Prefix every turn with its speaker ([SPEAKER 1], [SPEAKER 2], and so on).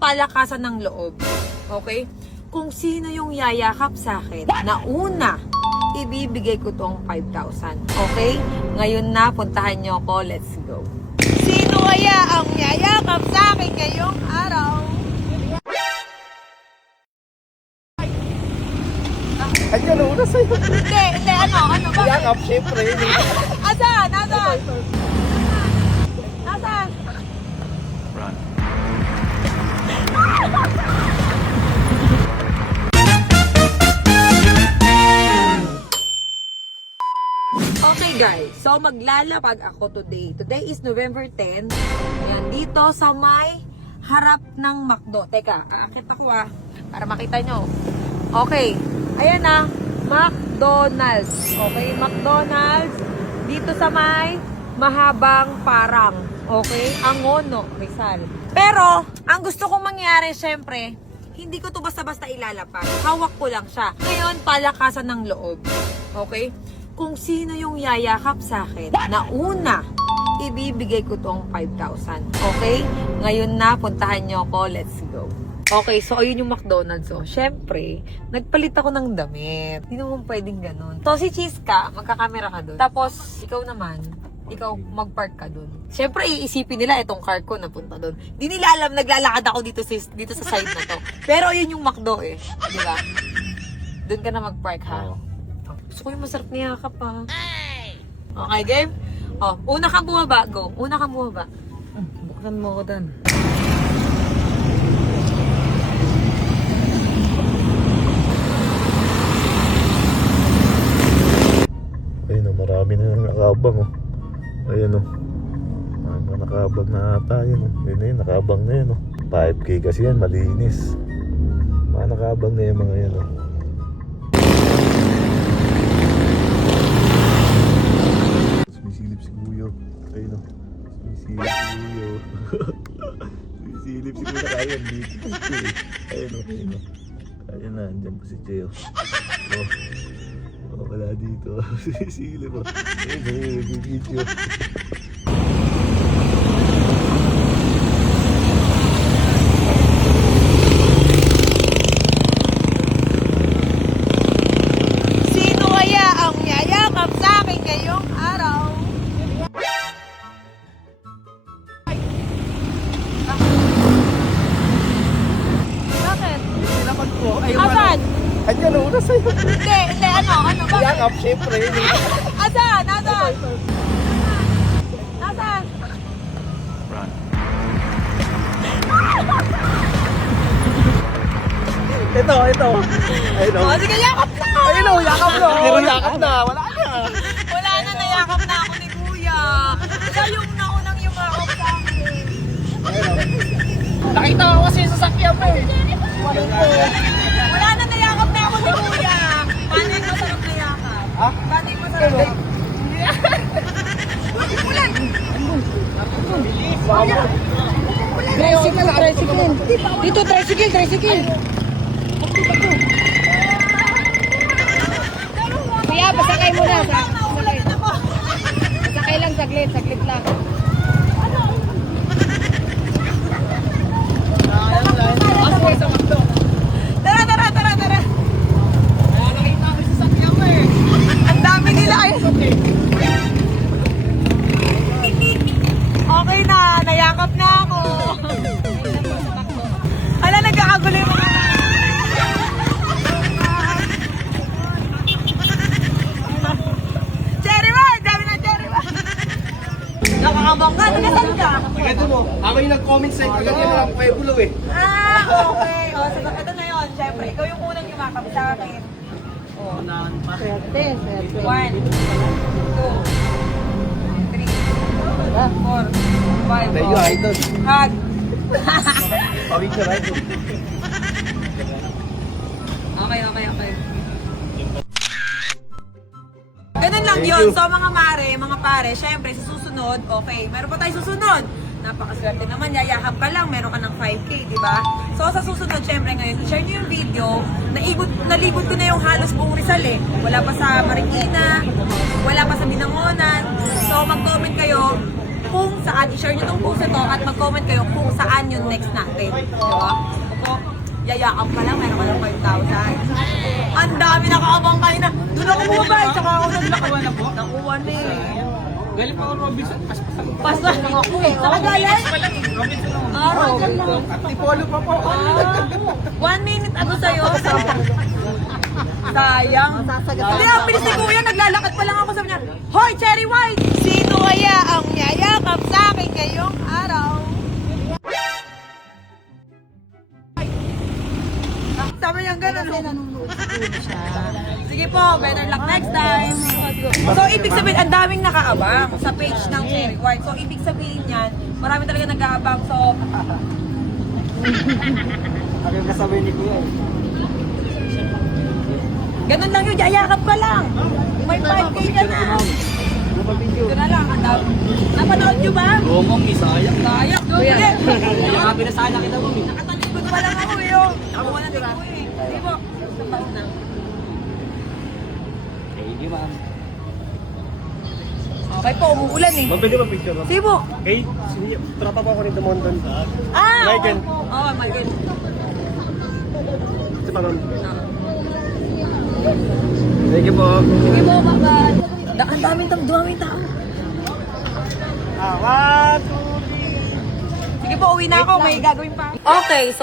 [SPEAKER 1] palakasan ng loob. Okay? Kung sino yung yayakap sa akin na una, ibibigay ko tong 5,000. Okay? Ngayon na, puntahan nyo ako. Let's go. Sino kaya ang yayakap sa akin ngayong araw?
[SPEAKER 2] Andiyan, una sa'yo.
[SPEAKER 1] Hindi, hindi, ano, ano ba?
[SPEAKER 2] Yakap, syempre.
[SPEAKER 1] Asan? Asan? Okay guys, so maglalapag ako today. Today is November 10. Ayan, dito sa may harap ng McDo. Teka, aakit ako ah, para makita nyo. Okay, ayan na, McDonald's. Okay, McDonald's. Dito sa may mahabang parang. Okay, Angono, Rizal. Pero, ang gusto kong mangyari, syempre, hindi ko to basta-basta ilalapag. Hawak ko lang siya. Ngayon, palakasan ng loob. Okay? Kung sino yung yayakap sa akin na una, ibibigay ko tong 5,000. Okay? Ngayon na, puntahan nyo ako. Let's go. Okay, so ayun yung McDonald's. Oh. Siyempre, nagpalit ako ng damit. Hindi naman pwedeng ganun. So, si Cheese ka, magkakamera ka doon. Tapos, ikaw naman, ikaw mag-park ka doon. Siyempre, iisipin nila itong car ko napunta doon. Di nila alam, naglalakad ako dito sa, dito sa side na to. Pero yun yung McDo eh. Di ba? Doon ka na mag-park ha.
[SPEAKER 2] Oo.
[SPEAKER 1] Gusto ko yung masarap niya ka pa. Okay, game? Oh, una kang bumaba. Go. Una kang bumaba.
[SPEAKER 2] Buksan mo ako dan. Ayun o, marami na yung nakabang o. Ayun o. Marami na nakabang na ata yun o. Yun na yun, nakabang na yun o. 5K kasi yan, malinis. Mga nakabang na yung mga yan o. Sumisilip si Kuyo. Ayun o. Sumisilip si Kuyo. Sumisilip si Kuyo. Kaya dito. Ayun o. Ayun o. Kaya na. Andyan po si Cheo. Oh. Oh, wala dito. Sumisilip o. Ayun o. Nag-video. Yakap, syempre.
[SPEAKER 1] Asan? Asan? Asan?
[SPEAKER 2] Ito, ito. Ayun o.
[SPEAKER 1] O, sige, yakap na!
[SPEAKER 2] Ayun o, yakap na. Pero yakap na. Wala na.
[SPEAKER 1] Wala na, nayakap na ako ni Kuya. Siya yung naunang yumakap sa akin.
[SPEAKER 2] Nakita ko kasi sa sakyan mo eh.
[SPEAKER 1] Wala na, nayakap na ako ni Kuya. Paano yung masarap na
[SPEAKER 2] Ha?
[SPEAKER 1] Paano yung masarap na
[SPEAKER 3] Tricycle, tricycle. Dito, tricycle, tricycle. Kuya, pasakay. Sa, sakay. Pasakay lang, saglit, saglit
[SPEAKER 1] Nakakabang ka, nagasan ka?
[SPEAKER 2] Ito mo, ako yung nag-comment sa inyo ganyan lang kay Bulo eh.
[SPEAKER 1] Ah, okay. O, so, ito na yun. Siyempre, ikaw yung unang yumakap sa akin.
[SPEAKER 3] Swerte, swerte.
[SPEAKER 1] One, two, three, four, five.
[SPEAKER 2] Tayo,
[SPEAKER 1] Oh.
[SPEAKER 2] idol.
[SPEAKER 1] Hug.
[SPEAKER 2] Pawicture, idol.
[SPEAKER 1] Okay, okay, okay. Ganun lang yun. So, mga mare, mga pare, syempre, sa susunod, okay, meron pa tayo susunod. Napakaswerte naman, yayahap ka lang, meron ka ng 5K, di ba? So, sa susunod, syempre, ngayon, share nyo yung video, naibot, nalibot ko na yung halos buong Rizal eh. Wala pa sa Marikina, wala pa sa Binangonan. So, mag-comment kayo kung saan, i-share nyo tong post na to at mag-comment kayo kung saan yung next natin. Diba? Ako, yayakap ka lang, meron ka lang 5,000. Ang dami nakakabang kayo na. Doon ako bumabay, tsaka ako naglakad.
[SPEAKER 4] na po?
[SPEAKER 1] Nakuha na eh.
[SPEAKER 4] Galing pa ako Robinson, paspasan.
[SPEAKER 1] Basta lang ako eh. Saka galing?
[SPEAKER 4] Robinson lang.
[SPEAKER 1] Ah, Robinson.
[SPEAKER 4] At Tipolo pa po.
[SPEAKER 1] Ah, one minute ano sa'yo? Sayang. Hindi na, pinis ni Kuya, naglalakad pa lang ako sa niya. Hoy, Cherry White! Sino kaya ang yayakap sa akin ngayong araw? Sabi niya gano'n. Sige po, better luck next time. So, ibig sabihin, ang daming nakaabang sa page ng Cherry White. So, ibig sabihin yan, marami talaga nag-aabang. So,
[SPEAKER 4] Ano yung kasabay ni Kuya?
[SPEAKER 1] Ganun lang yun, yayakap ka lang. May 5K ka na. Ito na lang, ang dami. Napanood nyo ba?
[SPEAKER 4] Gomong, isayang.
[SPEAKER 1] Sayang. Kuya.
[SPEAKER 4] Nakakabi na sana kita mo.
[SPEAKER 1] Nakatalikod pa lang ako eh. oh. Ako na din ko eh. Di ba? Isang taon na.
[SPEAKER 4] Thank you, ma'am.
[SPEAKER 1] Okay po, umuulan eh.
[SPEAKER 2] Mabili ba picture mo?
[SPEAKER 1] Sibo.
[SPEAKER 2] Okay, tropa po ako ni Dumondon.
[SPEAKER 1] Ah!
[SPEAKER 2] Michael.
[SPEAKER 1] Oo, oh, Michael.
[SPEAKER 2] Ito pa ma'am.
[SPEAKER 1] Ah.
[SPEAKER 2] Thank you po.
[SPEAKER 1] Sige po, bye-bye. Da- Ang daming tao, daming tao.
[SPEAKER 2] Ah, one, two,
[SPEAKER 1] Sige po, uwi na ako. May gagawin pa. Okay, so